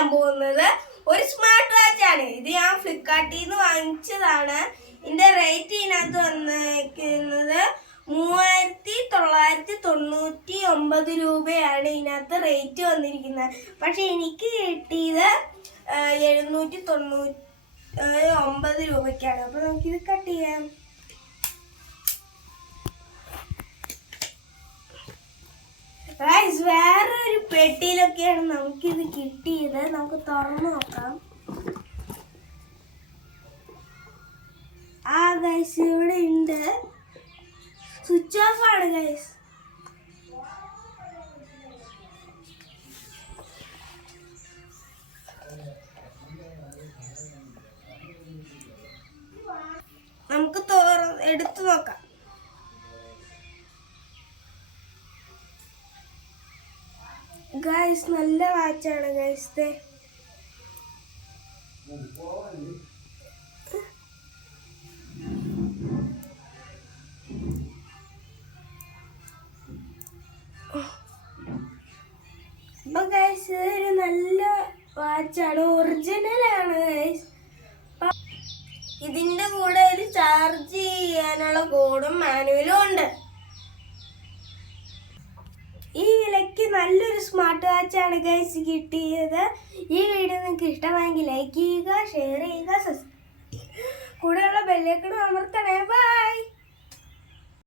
ചെയ്യാൻ പോകുന്നത് ഒരു സ്മാർട്ട് വാച്ച് ആണ്. ഇത് ഞാൻ ഫ്ലിപ്കാർട്ടിൽ നിന്ന് വാങ്ങിച്ചതാണ്. ഇതിന്റെ റേറ്റ് ഇതിനകത്ത് വന്നിരിക്കുന്നത് 3999 രൂപയാണ് ഇതിനകത്ത് റേറ്റ് വന്നിരിക്കുന്നത്. പക്ഷെ എനിക്ക് കിട്ടിയത് 799 രൂപയ്ക്കാണ്. അപ്പൊ നമുക്കിത് കട്ട് ചെയ്യാം. വേറെ ഒരു പെട്ടിയിലൊക്കെയാണ് നമുക്കിത് കിട്ടിയത്. നമുക്ക് തുറന്നു നോക്കാം. ഗൈസ് ഇവിടെ ഉണ്ട്. സ്വിച്ച് ഓഫ് ആണ് ഗൈസ്. നമുക്ക് എടുത്തു നോക്കാം. ഗൈസ് നല്ല വാച്ചാണ് ഗൈസ്. അപ്പൊ ഗൈസ് ഇതൊരു നല്ല വാച്ചാണ്, ഒറിജിനൽ ആണ് ഗൈസ്. ഇതിന്റെ കൂടെ ഒരു ചാർജ് ചെയ്യാനുള്ള കോഡും മാനുവലും ഉണ്ട്. ഈ വിലയ്ക്ക് നല്ലൊരു സ്മാർട്ട് വാച്ചാണ് ഗൈസ് കിട്ടിയത്. ഈ വീഡിയോ നിങ്ങൾക്ക് ഇഷ്ടമായെങ്കിൽ ലൈക്ക് ചെയ്യുക, ഷെയർ ചെയ്യുക, കൂടെയുള്ള ബെല്ലൈക്കൺ അമർത്തണേ. ബൈ.